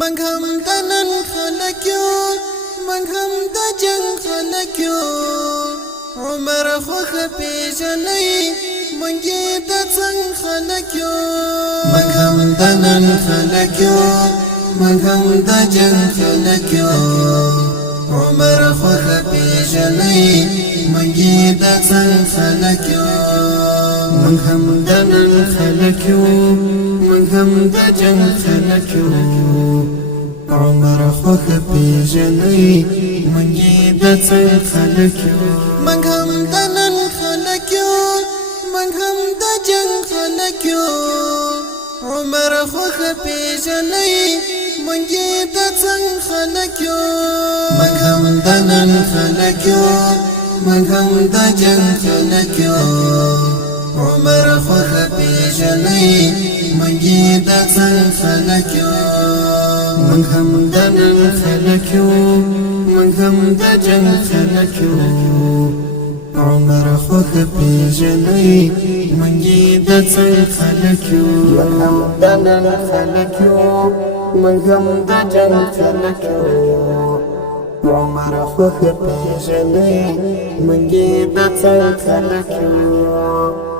منگ هم دنن خلکیو منگ هم دا جنگ خلکیو عمر خوخ پیجنی منگی دا چنگ خلکیو منگ هم دنن خلکیو منگ هم دا جنگ خلکیو عمر خوخ پیجنی منگی دا چنگ خلکیو منگ هم دنن خلکیو منگ هم دا جنگ خلکیو عمر خوخ پیجنی منگی دا چنگ خلکیو منگ هم دنن خلکیو منگ هم دا جنگ خلکیو عمر خوخ پیجنی منگی دا چنگ خلکیو منگ هم دنن خلکیو منگ هم دا جنگ خلکیو عمر خوخ پیجنی منگی دا چنگ خلکیو منگ هم دنن خلکیو منگ هم دا جنگ خلکیو عمر خوخ پیجنی منگی دا چنگ خلکیو منگ هم دنن خلکیو منگ هم دا جنگ خلکیو عمر خوخ پیجنی منگی دا چنگ خلکیو